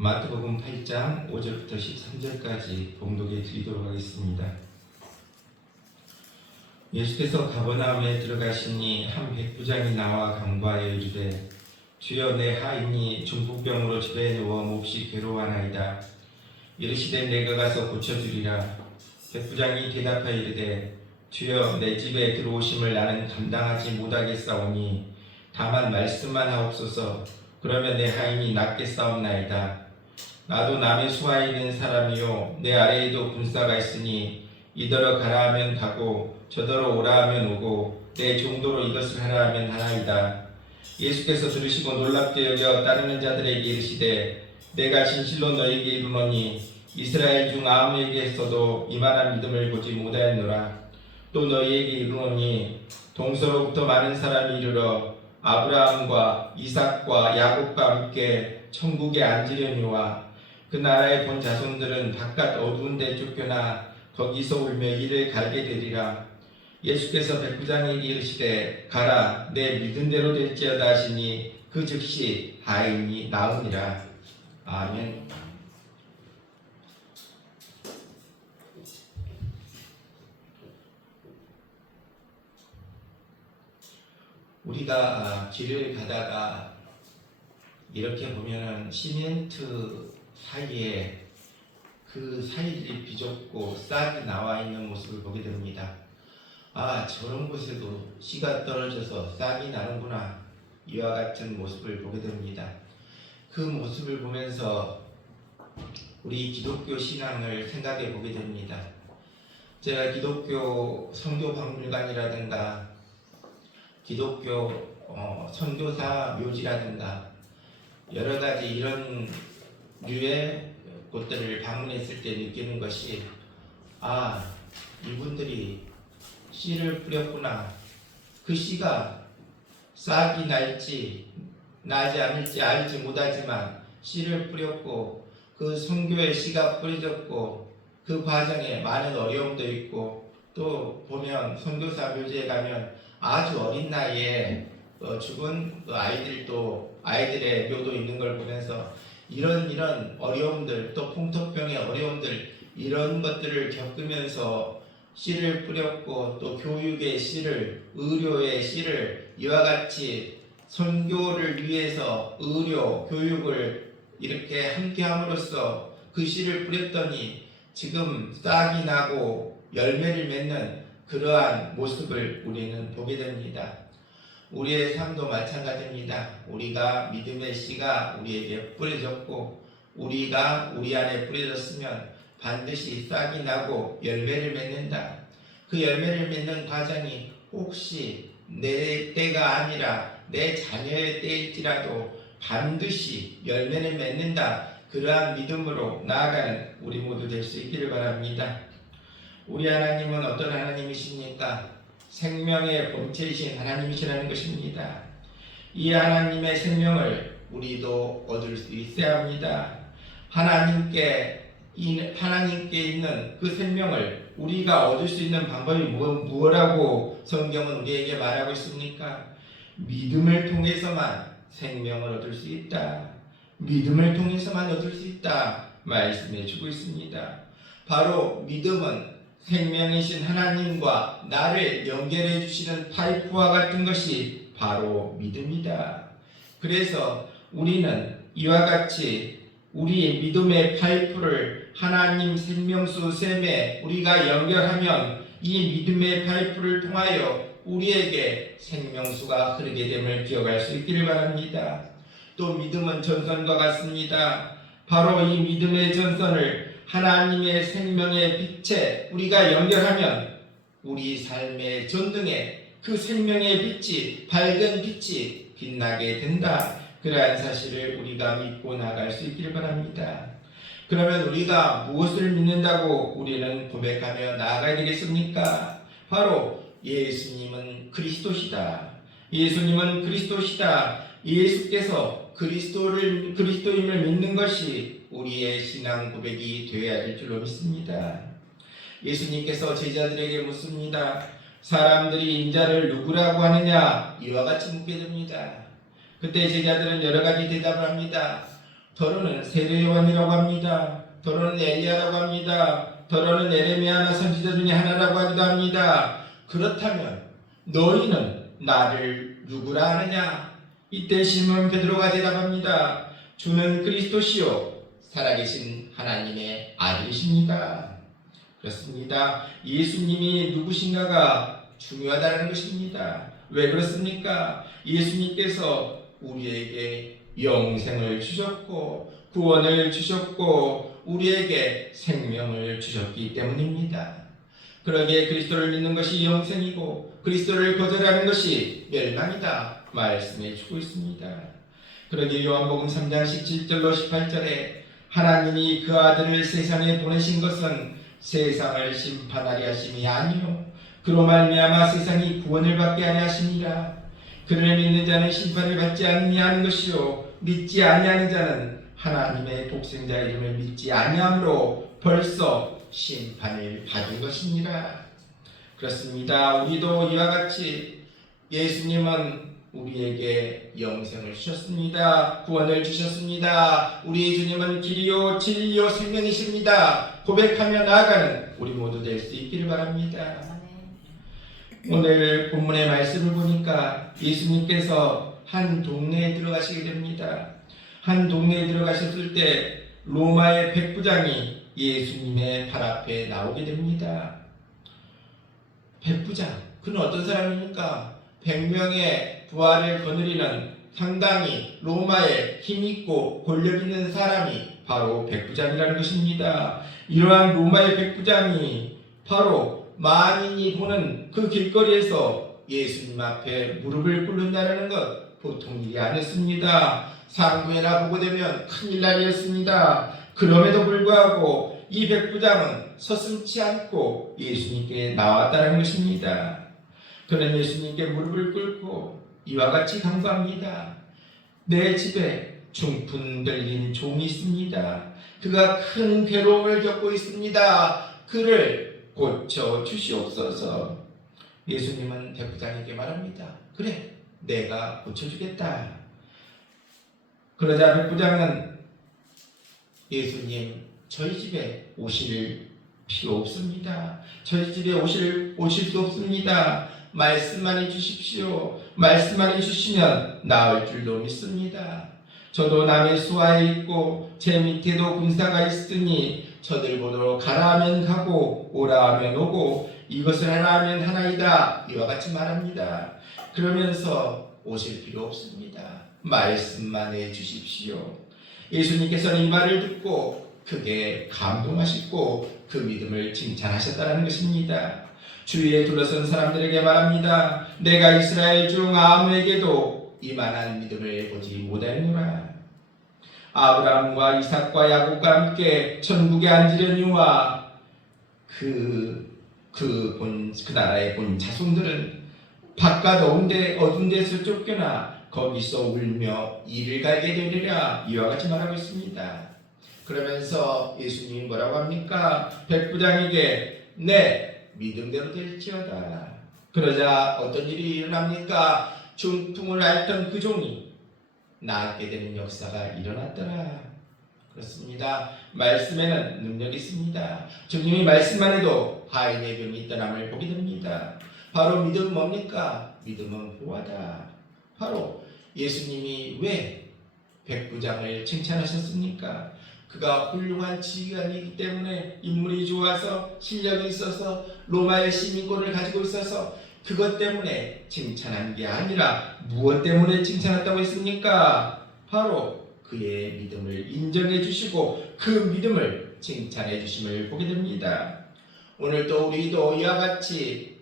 마태복음 8장 5절부터 13절까지 봉독해 드리도록 하겠습니다. 예수께서 가버나움에 들어가시니 한 백부장이 나와 강바에 이르되 주여 내 하인이 중풍병으로 집에 누워 몹시 괴로워하나이다. 이르시되 내가 가서 고쳐주리라. 백부장이 대답하여 이르되 주여 내 집에 들어오심을 나는 감당하지 못하겠사오니 다만 말씀만 하옵소서 그러면 내 하인이 낫겠사옵나이다. 나도 남의 수하에 있는 사람이요 내 아래에도 군사가 있으니 이더러 가라 하면 가고 저더러 오라 하면 오고 내 정도로 이것을 하라 하면 하나이다. 예수께서 들으시고 놀랍게 여겨 따르는 자들에게 이르시되 내가 진실로 너에게 이르노니 이스라엘 중 아무에게서도 이만한 믿음을 보지 못하였노라. 또 너희에게 이르노니 동서로부터 많은 사람이 이르러 아브라함과 이삭과 야곱과 함께 천국에 앉으려니와 그 나라의 본 자손들은 바깥 어두운 데 쫓겨나 거기서 울며 이를 갈게 되리라. 예수께서 백부장에게 이르시되 가라 내 믿은 대로 될지어다 하시니 그 즉시 하인이 나으니라. 아멘. 우리가 아, 길을 가다가 이렇게 보면은 시멘트 사이에 그 사이들이 비좁고 싹이 나와 있는 모습을 보게 됩니다. 아, 저런 곳에도 씨가 떨어져서 싹이 나는구나. 이와 같은 모습을 보게 됩니다. 그 모습을 보면서 우리 기독교 신앙을 생각해 보게 됩니다. 제가 기독교 성교 박물관이라든가 기독교 어, 선교사 묘지라든가 여러 가지 이런 류의 곳들을 방문했을 때 느끼는 것이 아 이분들이 씨를 뿌렸구나. 그 씨가 싹이 날지 나지 않을지 알지 못하지만 씨를 뿌렸고 그 선교의 씨가 뿌려졌고 그 과정에 많은 어려움도 있고 또 보면 선교사 묘지에 가면 아주 어린 나이에 어, 죽은 그 아이들도 아이들의 묘도 있는 걸 보면서 이런 이런 어려움들 또 풍토병의 어려움들 이런 것들을 겪으면서 씨를 뿌렸고 또 교육의 씨를 의료의 씨를 이와 같이 선교를 위해서 의료 교육을 이렇게 함께 함으로써 그 씨를 뿌렸더니 지금 싹이 나고 열매를 맺는 그러한 모습을 우리는 보게 됩니다. 우리의 삶도 마찬가지입니다. 우리가 믿음의 씨가 우리에게 뿌려졌고 우리가 우리 안에 뿌려졌으면 반드시 싹이 나고 열매를 맺는다. 그 열매를 맺는 과정이 혹시 내 때가 아니라 내 자녀의 때일지라도 반드시 열매를 맺는다. 그러한 믿음으로 나아가는 우리 모두 될 수 있기를 바랍니다. 우리 하나님은 어떤 하나님이십니까? 생명의 본체이신 하나님이시라는 것입니다. 이 하나님의 생명을 우리도 얻을 수 있어야 합니다. 하나님께 이 하나님께 있는 그 생명을 우리가 얻을 수 있는 방법이 뭐, 무엇라고 성경은 우리에게 말하고 있습니까? 믿음을 통해서만 생명을 얻을 수 있다. 믿음을 통해서만 얻을 수 있다. 말씀해 주고 있습니다. 바로 믿음은 생명이신 하나님과 나를 연결해 주시는 파이프와 같은 것이 바로 믿음이다. 그래서 우리는 이와 같이 우리의 믿음의 파이프를 하나님 생명수 샘에 우리가 연결하면 이 믿음의 파이프를 통하여 우리에게 생명수가 흐르게 됨을 기억할 수 있기를 바랍니다. 또 믿음은 전선과 같습니다. 바로 이 믿음의 전선을 하나님의 생명의 빛에 우리가 연결하면 우리 삶의 전등에 그 생명의 빛이 밝은 빛이 빛나게 된다. 그러한 사실을 우리가 믿고 나갈 수 있기를 바랍니다. 그러면 우리가 무엇을 믿는다고 우리는 고백하며 나아가야 되겠습니까? 바로 예수님은 그리스도시다. 예수님은 그리스도시다. 예수께서 그리스도를 그리스도임을 믿는 것이 우리의 신앙 고백이 되어야 될 줄로 믿습니다. 예수님께서 제자들에게 묻습니다. 사람들이 인자를 누구라고 하느냐? 이와 같이 묻게 됩니다. 그때 제자들은 여러 가지 대답을 합니다. 더러는 세례요한이라고 합니다. 더러는 엘리야라고 합니다. 더러는 에레미야나 선지자 중에 하나라고 하기도 합니다. 그렇다면 너희는 나를 누구라 하느냐? 이때 시몬 베드로가 대답합니다. 주는 그리스도시요 살아계신 하나님의 아들이십니다. 그렇습니다. 예수님이 누구신가가 중요하다는 것입니다. 왜 그렇습니까? 예수님께서 우리에게 영생을 주셨고 구원을 주셨고 우리에게 생명을 주셨기 때문입니다. 그러기에 그리스도를 믿는 것이 영생이고 그리스도를 거절하는 것이 멸망이다 말씀해 주고 있습니다. 그러기에 요한복음 3장 17절로 18절에 하나님이 그 아들을 세상에 보내신 것은 세상을 심판하려 하심이 아니요. 그로 말미암아 세상이 구원을 받게 하려 하심이라. 그를 믿는 자는 심판을 받지 아니하는 것이요. 믿지 아니하는 자는 하나님의 독생자 이름을 믿지 아니함으로 벌써 심판을 받은 것이니라 그렇습니다. 우리도 이와 같이 예수님은 우리에게 영생을 주셨습니다. 구원을 주셨습니다. 우리 주님은 길이요 진리요 생명이십니다. 고백하며 나아가는 우리 모두 될 수 있기를 바랍니다. 오늘 본문의 말씀을 보니까 예수님께서 한 동네에 들어가시게 됩니다. 한 동네에 들어가셨을 때 로마의 백부장이 예수님의 발 앞에 나오게 됩니다. 백부장, 그는 어떤 사람입니까? 100명의 부하를 거느리는 상당히 로마에 힘있고 권력 있는 사람이 바로 백부장이라는 것입니다. 이러한 로마의 백부장이 바로 만인이 보는 그 길거리에서 예수님 앞에 무릎을 꿇는다는 것 보통 일이 아니었습니다. 상부에나 보고 되면 큰일 날이었습니다. 그럼에도 불구하고 이 백부장은 서슴치 않고 예수님께 나왔다는 것입니다. 그는 예수님께 무릎을 꿇고 이와 같이 강구합니다. 내 집에 중풍 들린 종이 있습니다. 그가 큰 괴로움을 겪고 있습니다. 그를 고쳐 주시옵소서. 예수님은 백부장에게 말합니다. 그래, 내가 고쳐주겠다. 그러자 백부장은 예수님, 저희 집에 오실 필요 없습니다. 저희 집에 오실, 오실 수 없습니다. 말씀만 해주십시오. 말씀만 해주시면 나을 줄로 믿습니다. 저도 남의 수하에 있고 제 밑에도 군사가 있으니 저들 보러 가라 하면 가고 오라 하면 오고 이것을 하라 하면 하나이다. 이와 같이 말합니다. 그러면서 오실 필요 없습니다. 말씀만 해주십시오. 예수님께서는 이 말을 듣고 크게 감동하셨고 그 믿음을 칭찬하셨다는 것입니다. 주위에 둘러선 사람들에게 말합니다. 내가 이스라엘 중 아무에게도 이만한 믿음을 보지 못했노라. 아브라함과 이삭과 야곱과 함께 천국에 앉으려니와 그, 그 본, 그 나라의 본 자손들은 바깥 어운데 어두운 데서 쫓겨나 거기서 울며 이를 갈게 되리라 이와 같이 말하고 있습니다. 그러면서 예수님이 뭐라고 합니까? 백부장에게 내 믿음대로 될지어다. 그러자 어떤 일이 일어납니까? 중풍을 앓던 그 종이 낫게 되는 역사가 일어났더라. 그렇습니다. 말씀에는 능력이 있습니다. 주님이 말씀만 해도 하인의 병이 떠남을 보게 됩니다. 바로 믿음은 뭡니까? 믿음은 보하다. 바로 예수님이 왜 백부장을 칭찬하셨습니까? 그가 훌륭한 지휘관이기 때문에 인물이 좋아서 실력이 있어서 로마의 시민권을 가지고 있어서 그것 때문에 칭찬한 게 아니라 무엇 때문에 칭찬했다고 했습니까? 바로 그의 믿음을 인정해 주시고 그 믿음을 칭찬해 주심을 보게 됩니다. 오늘도 우리도 이와 같이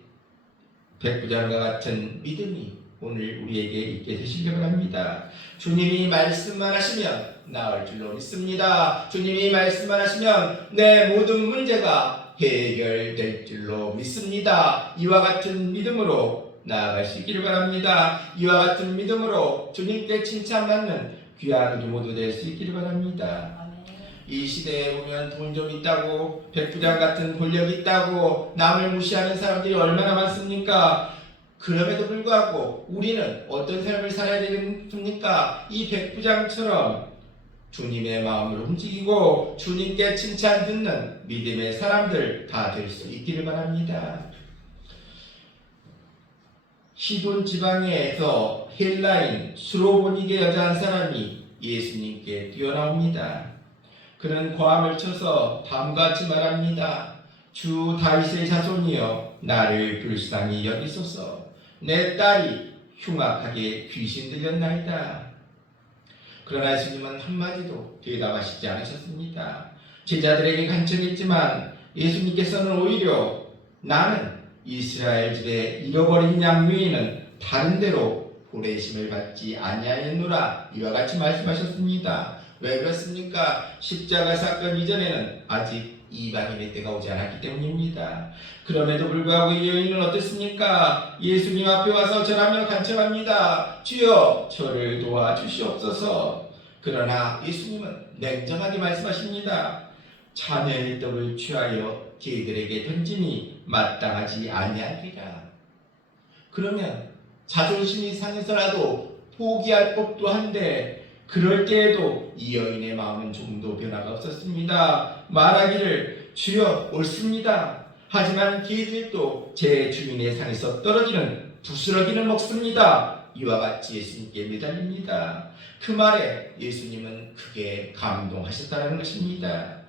백부장과 같은 믿음이 오늘 우리에게 있게 되시기 바랍니다. 주님이 말씀만 하시면 나을 줄로 믿습니다. 주님이 말씀만 하시면 내 모든 문제가 해결될 줄로 믿습니다. 이와 같은 믿음으로 나아갈 수 있기를 바랍니다. 이와 같은 믿음으로 주님께 칭찬받는 귀한 우리 모두 될 수 있기를 바랍니다. 이 시대에 보면 돈 좀 있다고 백부장 같은 권력이 있다고 남을 무시하는 사람들이 얼마나 많습니까? 그럼에도 불구하고 우리는 어떤 삶을 살아야 되겠습니까? 이 백부장처럼 주님의 마음을 움직이고 주님께 칭찬 듣는 믿음의 사람들 다 될 수 있기를 바랍니다. 시돈 지방에서 헬라인 수로보니게 여자 한 사람이 예수님께 뛰어나옵니다. 그는 고함을 쳐서 다음같이 말합니다. 주 다윗의 자손이여 나를 불쌍히 여기소서 내 딸이 흉악하게 귀신 들렸나이다. 그러나 예수님은 한마디도 대답하시지 않으셨습니다. 제자들에게 간청했지만 예수님께서는 오히려 나는 이스라엘 집에 잃어버린 양 외에는 다른 데로 보내심을 받지 아니하였노라 이와 같이 말씀하셨습니다. 왜 그렇습니까? 십자가 사건 이전에는 아직 이방인의 때가 오지 않았기 때문입니다. 그럼에도 불구하고 이 여인은 어땠습니까? 예수님 앞에 와서 절하며 간청합니다. 주여 저를 도와주시옵소서. 그러나 예수님은 냉정하게 말씀하십니다. 자네의 떡을 취하여 개들에게 던지니 마땅하지 아니하리라. 그러면 자존심이 상해서라도 포기할 법도 한데 그럴 때에도 이 여인의 마음은 좀도 변화가 없었습니다. 말하기를 주여 옳습니다. 하지만 개들도 제 주인의 상에서 떨어지는 부스러기를 먹습니다. 이와 같이 예수님께 매달립니다. 그 말에 예수님은 크게 감동하셨다는 것입니다.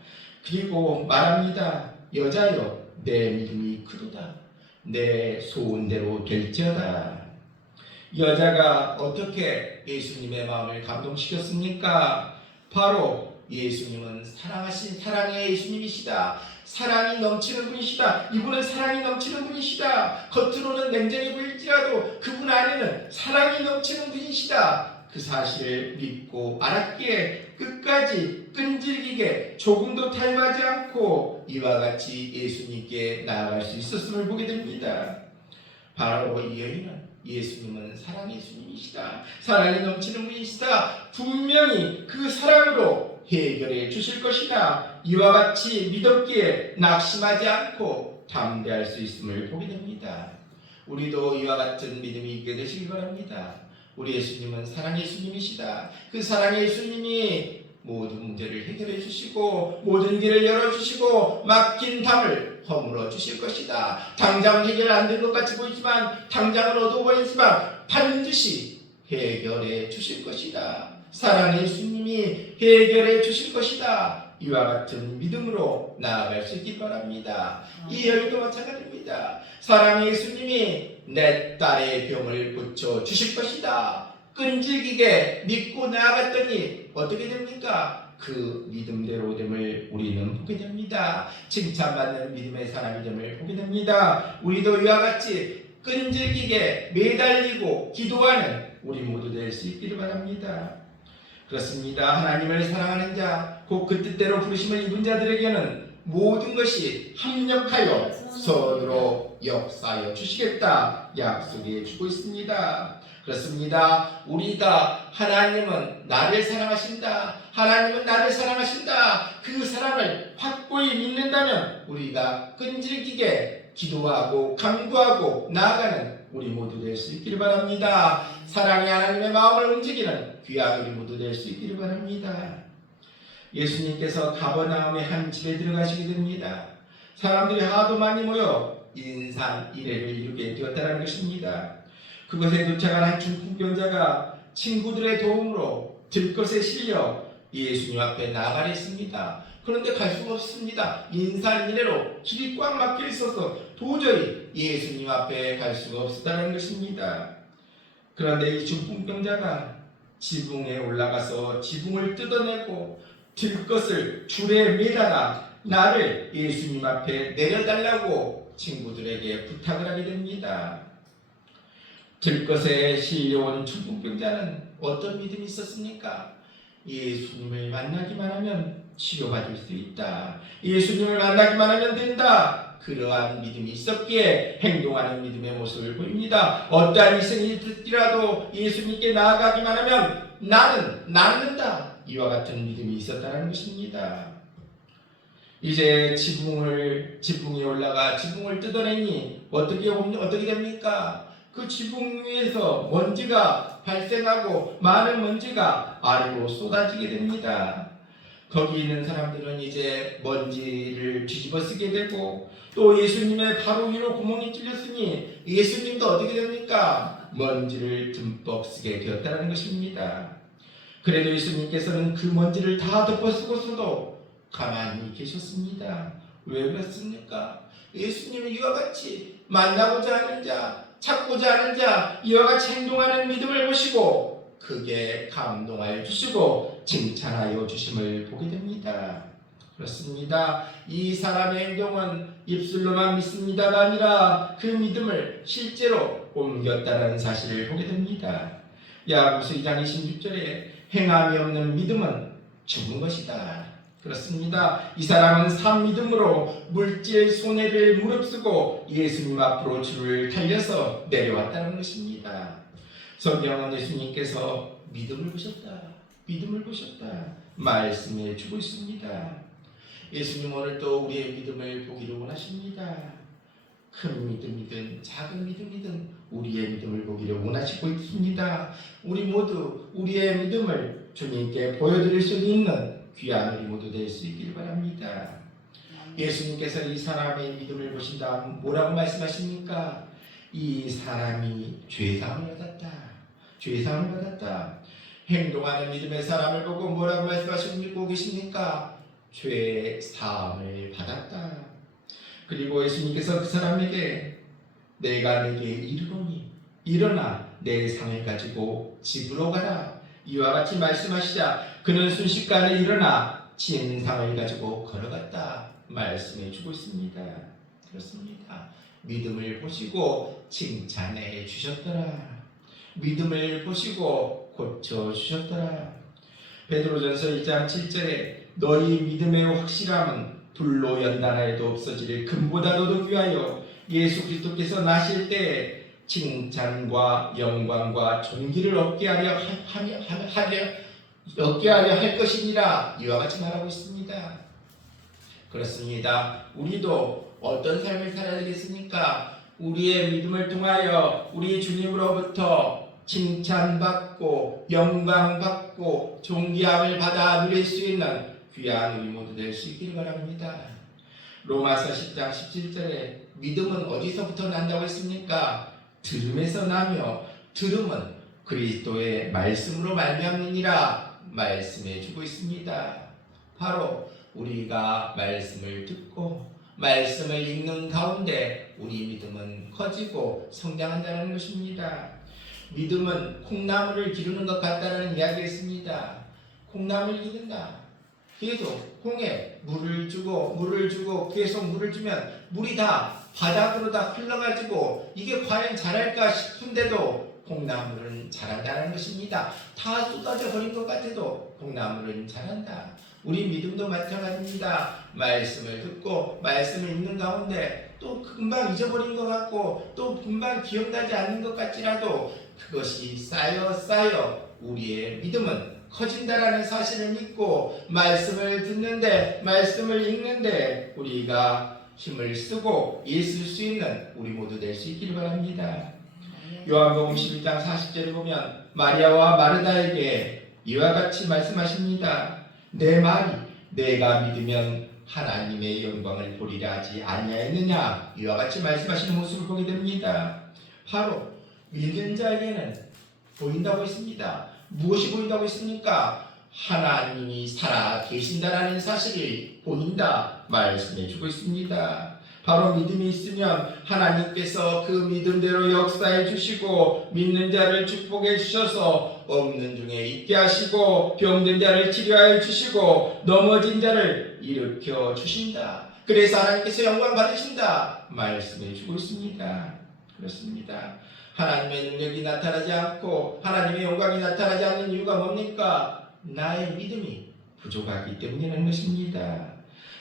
그리고 말합니다. 여자여 내 믿음이 크도다. 내 소원대로 될지어다. 여자가 어떻게 예수님의 마음을 감동시켰습니까? 바로 예수님은 사랑하신 사랑의 예수님이시다. 사랑이 넘치는 분이시다. 이분은 사랑이 넘치는 분이시다. 겉으로는 냉정해 보일지라도 그분 안에는 사랑이 넘치는 분이시다. 그 사실을 믿고 알았기에 끝까지 끈질기게 조금도 탈마지 않고 이와 같이 예수님께 나아갈 수 있었음을 보게 됩니다. 바로 이 여인은 예수님은 사랑의 예수님이시다. 사랑이 넘치는 분이시다. 분명히 그 사랑으로 해결해 주실 것이다. 이와 같이 믿었기에 낙심하지 않고 담대할 수 있음을 보게 됩니다. 우리도 이와 같은 믿음이 있게 되시기 바랍니다. 우리 예수님은 사랑의 예수님이시다. 그 사랑의 예수님이 모든 문제를 해결해 주시고 모든 길을 열어 주시고 막힌 담을 허물어 주실 것이다. 당장 해결 안된것 같이 보이지만 당장은 어두워 보이지만 반드시 해결해 주실 것이다. 사랑의 예수님이 해결해 주실 것이다. 이와 같은 믿음으로 나아갈 수 있기 바랍니다. 이 여인도 마찬가지입니다. 사랑의 예수님이 내 딸의 병을 고쳐 주실 것이다. 끈질기게 믿고 나아갔더니 어떻게 됩니까? 그 믿음대로 됨을 우리는 보게 됩니다. 칭찬받는 믿음의 사람이 됨을 보게 됩니다. 우리도 이와 같이 끈질기게 매달리고 기도하는 우리 모두 될 수 있기를 바랍니다. 그렇습니다. 하나님을 사랑하는 자, 곧 그 뜻대로 부르심을 입은 자들에게는 모든 것이 합력하여 선으로 역사하여 주시겠다 약속해 주고 있습니다. 그렇습니다. 우리가 하나님은 나를 사랑하신다. 하나님은 나를 사랑하신다. 그 사랑을 확고히 믿는다면 우리가 끈질기게 기도하고 강구하고 나아가는 우리 모두 될 수 있기를 바랍니다. 사랑이 하나님의 마음을 움직이는 귀한 우리 모두 될 수 있기를 바랍니다. 예수님께서 가버나움의 한 집에 들어가시게 됩니다. 사람들이 하도 많이 모여 인산 이례를 이루게 되었다는 것입니다. 그곳에 도착한 한 중풍병자가 친구들의 도움으로 들것에 실려 예수님 앞에 나가려 했습니다. 그런데 갈 수가 없습니다. 인산 이래로 길이 꽉 막혀 있어서 도저히 예수님 앞에 갈 수가 없었다는 것입니다. 그런데 이 중풍병자가 지붕에 올라가서 지붕을 뜯어내고 들것을 줄에 매다가 나를 예수님 앞에 내려달라고 친구들에게 부탁을 하게 됩니다. 들것에 실려온 중풍병자는 어떤 믿음이 있었습니까? 예수님을 만나기만 하면 치료받을 수 있다. 예수님을 만나기만 하면 된다. 그러한 믿음이 있었기에 행동하는 믿음의 모습을 보입니다. 어떠한 희생이 듣더라도 예수님께 나아가기만 하면 나는 낫는다. 이와 같은 믿음이 있었다는 것입니다. 이제 지붕을 지붕에 올라가 지붕을 뜯어내니 어떻게 어떻게 됩니까? 그 지붕 위에서 먼지가 발생하고 많은 먼지가 아래로 쏟아지게 됩니다. 거기 있는 사람들은 이제 먼지를 뒤집어 쓰게 되고 또 예수님의 바로 위로 구멍이 찔렸으니 예수님도 어떻게 됩니까? 먼지를 듬뿍 쓰게 되었다는 것입니다. 그래도 예수님께서는 그 먼지를 다 덮어 쓰고서도 가만히 계셨습니다. 왜 그랬습니까? 예수님이 이와 같이 만나고자 하는 자, 찾고자 하는 자, 이와 같이 행동하는 믿음을 보시고 크게 감동하여 주시고 칭찬하여 주심을 보게 됩니다. 그렇습니다. 이 사람의 행동은 입술로만 믿습니다가 아니라 그 믿음을 실제로 옮겼다는 사실을 보게 됩니다. 야고보서 2장 26절에 행함이 없는 믿음은 죽은 것이다. 그렇습니다. 이 사람은 산 믿음으로 물질 손해를 무릅쓰고 예수님 앞으로 줄을 달려서 내려왔다는 것입니다. 성경은 예수님께서 믿음을 보셨다. 믿음을 보셨다. 말씀해 주고 있습니다. 예수님 오늘 또 우리의 믿음을 보기를 원하십니다. 큰 믿음이든 작은 믿음이든 우리의 믿음을 보기를 원하시고 있습니다. 우리 모두 우리의 믿음을 주님께 보여드릴 수 있는 귀한 우리 모두 될 수 있길 바랍니다. 예수님께서 이 사람의 믿음을 보신 다음 뭐라고 말씀하십니까? 이 사람이 죄사함을 받았다. 죄사함을 받았다. 행동하는 믿음의 사람을 보고 뭐라고 말씀하시고 계십니까? 죄 사함을 받았다. 그리고 예수님께서 그 사람에게 내가 내게 이르노니 일어나 내 상을 가지고 집으로 가라. 이와 같이 말씀하시자 그는 순식간에 일어나 진상을 가지고 걸어갔다. 말씀해 주고 있습니다. 그렇습니다. 믿음을 보시고 칭찬해 주셨더라. 믿음을 보시고 고쳐 주셨더라. 베드로전서 1장 7절에 너희 믿음의 확실함은 불로 연단하여도 없어질 금보다도 더 귀하여 예수 그리스도께서 나실 때 칭찬과 영광과 존귀를 얻게 하려 하려 하려 얻게 하려 할 것이니라 이와 같이 말하고 있습니다. 그렇습니다. 우리도 어떤 삶을 살아야 되겠습니까? 우리의 믿음을 통하여 우리 주님으로부터 칭찬받고 영광받고 존귀함을 받아 누릴 수 있는 귀한 우리 모두 될 수 있기를 바랍니다. 로마서 10장 17절에 믿음은 어디서부터 난다고 했습니까? 들음에서 나며 들음은 그리스도의 말씀으로 말미암느니라 말씀해 주고 있습니다. 바로 우리가 말씀을 듣고 말씀을 읽는 가운데 우리 믿음은 커지고 성장한다는 것입니다. 믿음은 콩나물을 기르는 것 같다는 이야기가 있습니다. 콩나물을 기른다. 계속 콩에 물을 주고 물을 주고 계속 물을 주면 물이 다 바닥으로 다 흘러가지고 이게 과연 자랄까 싶은데도 콩나물은 자란다는 것입니다. 다 쏟아져 버린 것 같아도 콩나물은 자란다. 우리 믿음도 마찬가지입니다. 말씀을 듣고 말씀을 읽는 가운데 또 금방 잊어버린 것 같고 또 금방 기억나지 않는 것 같지라도 그것이 쌓여 쌓여 우리의 믿음은 커진다라는 사실을 믿고 말씀을 듣는데 말씀을 읽는데 우리가 힘을 쓰고 있을 수 있는 우리 모두 될 수 있기를 바랍니다. 요한복음 11장 40절에 보면 마리아와 마르다에게 이와 같이 말씀하십니다. 내 말이 내가 믿으면 하나님의 영광을 보리라 하지 아니하였느냐 이와 같이 말씀하시는 모습을 보게 됩니다. 바로 믿는 자에게는 보인다고 했습니다. 무엇이 보인다고 했습니까? 하나님이 살아 계신다라는 사실이 보인다 말씀해 주고 있습니다. 바로 믿음이 있으면 하나님께서 그 믿음대로 역사해 주시고 믿는 자를 축복해 주셔서 없는 중에 있게 하시고 병든 자를 치료하여 주시고 넘어진 자를 일으켜 주신다. 그래서 하나님께서 영광 받으신다 말씀해 주고 있습니다. 그렇습니다. 하나님의 능력이 나타나지 않고 하나님의 영광이 나타나지 않는 이유가 뭡니까? 나의 믿음이 부족하기 때문이라는 것입니다.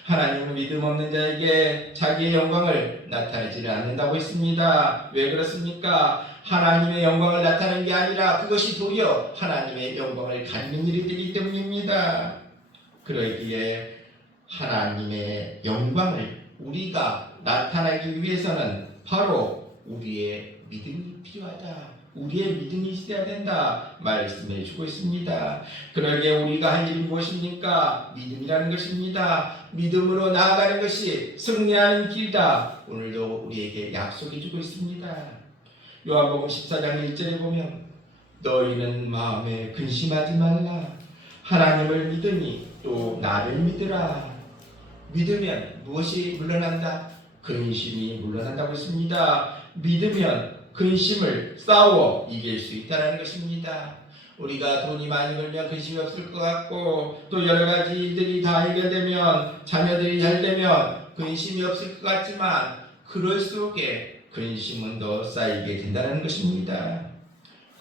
하나님은 믿음 없는 자에게 자기의 영광을 나타내지를 않는다고 했습니다. 왜 그렇습니까? 하나님의 영광을 나타내는 게 아니라 그것이 도리어 하나님의 영광을 가리는 일이 되기 때문입니다. 그러기에 하나님의 영광을 우리가 나타내기 위해서는 바로 우리의 믿음이 필요하다. 우리의 믿음이 있어야 된다. 말씀해 주고 있습니다. 그러게 우리가 할 일이 무엇입니까? 믿음이라는 것입니다. 믿음으로 나아가는 것이 승리하는 길이다. 오늘도 우리에게 약속해 주고 있습니다. 요한복음 14장 1절에 보면 너희는 마음에 근심하지 말라. 하나님을 믿으니 또 나를 믿으라. 믿으면 무엇이 물러난다? 근심이 물러난다고 했습니다. 믿으면 근심을 싸워 이길 수 있다는 것입니다. 우리가 돈이 많이 벌면 근심이 없을 것 같고 또 여러 가지 일들이 다 해결되면 자녀들이 잘 되면 근심이 없을 것 같지만 그럴 속에 근심은 더 쌓이게 된다는 것입니다.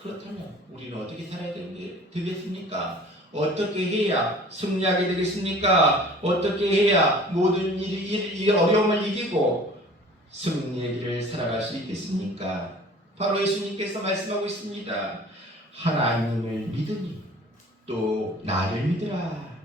그렇다면 우리는 어떻게 살아야 되겠습니까? 어떻게 해야 승리하게 되겠습니까? 어떻게 해야 모든 일, 일, 일 어려움을 이기고 승리의 길을 살아갈 수 있겠습니까? 바로 예수님께서 말씀하고 있습니다. 하나님을 믿으니 또 나를 믿으라.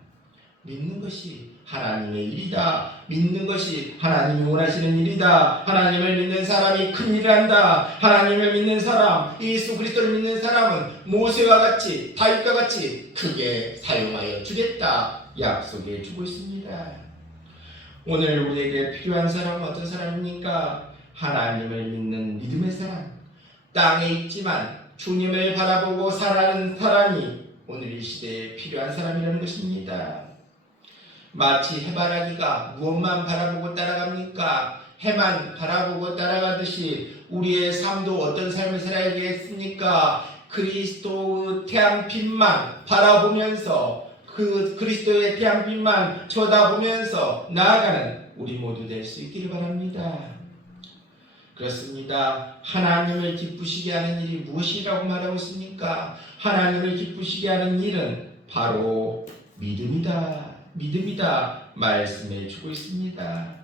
믿는 것이 하나님의 일이다. 믿는 것이 하나님이 원하시는 일이다. 하나님을 믿는 사람이 큰 일을 한다. 하나님을 믿는 사람, 예수 그리스도를 믿는 사람은 모세와 같이 다윗과 같이 크게 사용하여 주겠다. 약속해 주고 있습니다. 오늘 우리에게 필요한 사람은 어떤 사람입니까? 하나님을 믿는 믿음의 사람. 땅에 있지만 주님을 바라보고 살아가는 사람이 오늘 이 시대에 필요한 사람이라는 것입니다. 마치 해바라기가 무엇만 바라보고 따라갑니까? 해만 바라보고 따라가듯이 우리의 삶도 어떤 삶을 살아야겠습니까? 그리스도의 태양빛만 바라보면서 그 그리스도의 태양빛만 쳐다보면서 나아가는 우리 모두 될 수 있기를 바랍니다. 그렇습니다. 하나님을 기쁘시게 하는 일이 무엇이라고 말하고 있습니까? 하나님을 기쁘시게 하는 일은 바로 믿음이다. 믿음이다. 말씀해 주고 있습니다.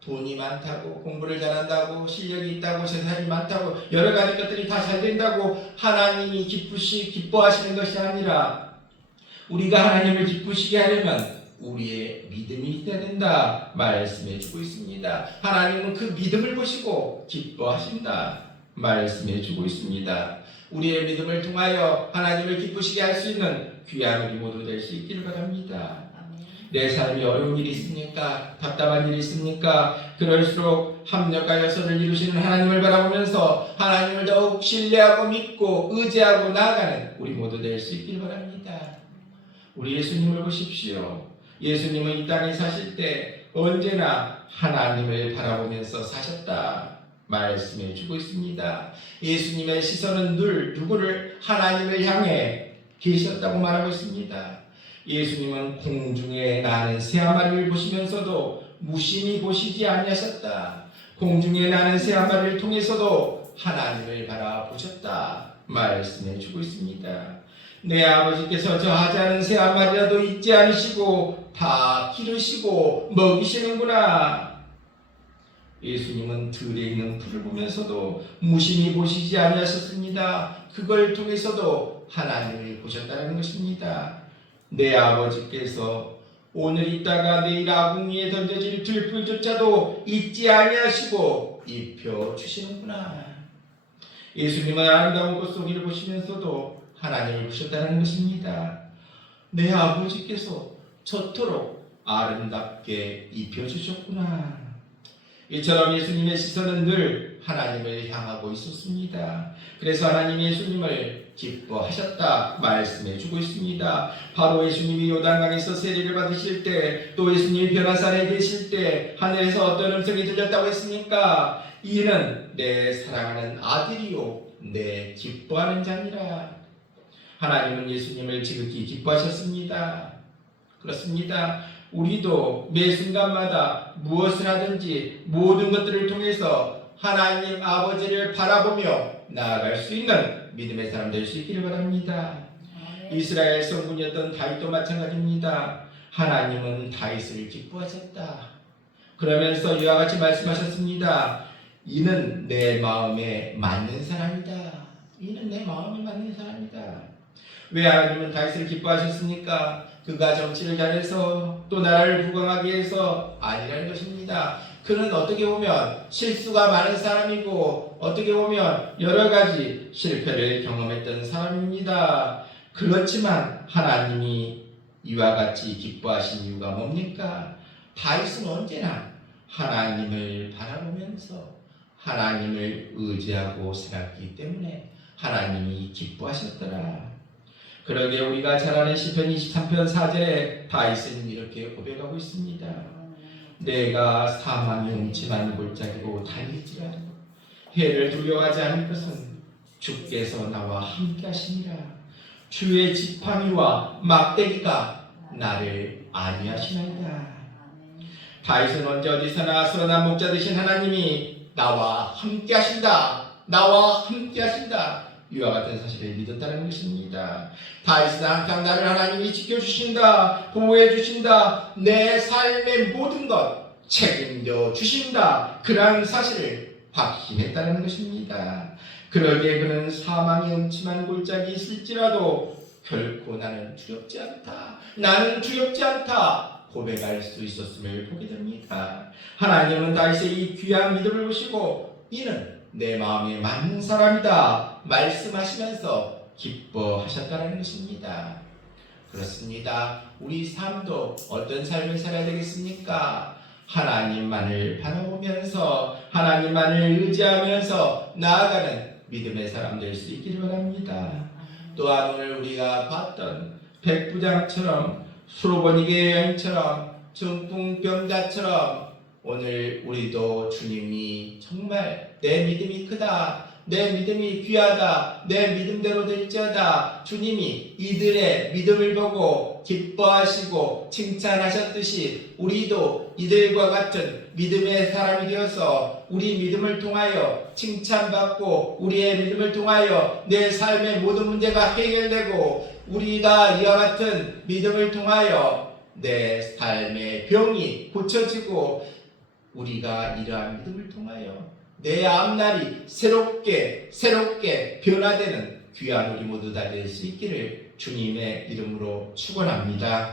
돈이 많다고 공부를 잘한다고 실력이 있다고 재산이 많다고 여러 가지 것들이 다 잘 된다고 하나님이 기쁘시 기뻐하시는 것이 아니라 우리가 하나님을 기쁘시게 하려면 우리의 믿음이 있어야 된다 말씀해 주고 있습니다. 하나님은 그 믿음을 보시고 기뻐하신다 말씀해 주고 있습니다. 우리의 믿음을 통하여 하나님을 기쁘시게 할 수 있는 귀한 우리 모두 될 수 있기를 바랍니다. 내 삶이 어려운 일이 있습니까? 답답한 일이 있습니까? 그럴수록 합력하여 선을 이루시는 하나님을 바라보면서 하나님을 더욱 신뢰하고 믿고 의지하고 나아가는 우리 모두 될 수 있길 바랍니다. 우리 예수님을 보십시오. 예수님은 이 땅에 사실 때 언제나 하나님을 바라보면서 사셨다. 말씀해 주고 있습니다. 예수님의 시선은 늘 누구를 하나님을 향해 계셨다고 말하고 있습니다. 예수님은 공중에 나는 새한 마리를 보시면서도 무심히 보시지 아니하셨다. 공중에 나는 새한 마리를 통해서도 하나님을 바라보셨다. 말씀해 주고 있습니다. 내 아버지께서 저 하지 않은 새한 마리라도 잊지 않으시고 다 기르시고 먹이시는구나. 예수님은 들에 있는 풀을 보면서도 무심히 보시지 아니하셨습니다. 그걸 통해서도 하나님을 보셨다는 것입니다. 내 아버지께서 오늘 있다가 내일 아궁이에 던져질 들풀조차도 잊지 아니하시고 입혀 주시는구나. 예수님은 아름다운 꽃송이를 보시면서도 하나님을 보셨다는 것입니다. 내 아버지께서 저토록 아름답게 입혀 주셨구나. 이처럼 예수님의 시선은 늘 하나님을 향하고 있었습니다. 그래서 하나님 예수님을 기뻐하셨다 말씀해 주고 있습니다. 바로 예수님이 요단강에서 세례를 받으실 때, 또 예수님이 변화산에 계실 때 하늘에서 어떤 음성이 들렸다고 했습니까? 이는 내 사랑하는 아들이요, 내 기뻐하는 자니라. 하나님은 예수님을 지극히 기뻐하셨습니다. 그렇습니다. 우리도 매 순간마다 무엇을 하든지 모든 것들을 통해서 하나님 아버지를 바라보며 나아갈 수 있는 믿음의 사람 될 수 있기를 바랍니다. 이스라엘 성군이었던 다윗도 마찬가지입니다. 하나님은 다윗을 기뻐하셨다. 그러면서 이와 같이 말씀하셨습니다. 이는 내 마음에 맞는 사람이다. 이는 내 마음에 맞는 사람이다. 왜 하나님은 다윗을 기뻐하셨습니까? 그가 정치를 잘해서 또 나라를 부강하게 해서 아니라는 것입니다. 그는 어떻게 보면 실수가 많은 사람이고 어떻게 보면 여러 가지 실패를 경험했던 사람입니다. 그렇지만 하나님이 이와 같이 기뻐하신 이유가 뭡니까? 다윗은 언제나 하나님을 바라보면서 하나님을 의지하고 살았기 때문에 하나님이 기뻐하셨더라. 그러게 우리가 잘 아는 시편 23편 4절에 다윗은 이렇게 고백하고 있습니다. 내가 사망의 음침한 골짜기로 달릴지라도 해를 두려워하지 않을 것은 주께서 나와 함께 하시니라. 주의 지팡이와 막대기가 나를 안위하시나이다. 다윗은 언제 어디서나 선한 목자 되신 하나님이 나와 함께 하신다. 나와 함께 하신다. 이와 같은 사실을 믿었다는 것입니다. 다윗은 항상 나를 하나님이 지켜주신다. 보호해주신다. 내 삶의 모든 것 책임져 주신다. 그러한 사실을 확신했다는 것입니다. 그러기에 그는 사망의 음침한 골짜기 있을지라도 결코 나는 두렵지 않다. 나는 두렵지 않다. 고백할 수 있었음을 보게 됩니다. 하나님은 다윗의 이 귀한 믿음을 보시고 이는 내 마음에 맞는 사람이다 말씀하시면서 기뻐하셨다는 것입니다. 그렇습니다. 우리 삶도 어떤 삶을 살아야 되겠습니까? 하나님만을 바라보면서 하나님만을 의지하면서 나아가는 믿음의 사람 될 수 있기를 바랍니다. 또한 오늘 우리가 봤던 백부장처럼 수로보니게 여인처럼 중풍병자처럼 오늘 우리도 주님이 정말 내 믿음이 크다. 내 믿음이 귀하다. 내 믿음대로 될지어다. 주님이 이들의 믿음을 보고 기뻐하시고 칭찬하셨듯이 우리도 이들과 같은 믿음의 사람이 되어서 우리 믿음을 통하여 칭찬받고 우리의 믿음을 통하여 내 삶의 모든 문제가 해결되고 우리가 이와 같은 믿음을 통하여 내 삶의 병이 고쳐지고 우리가 이러한 믿음을 통하여 내 앞날이 새롭게 새롭게 변화되는 귀한 우리 모두 다 될 수 있기를 주님의 이름으로 축원합니다.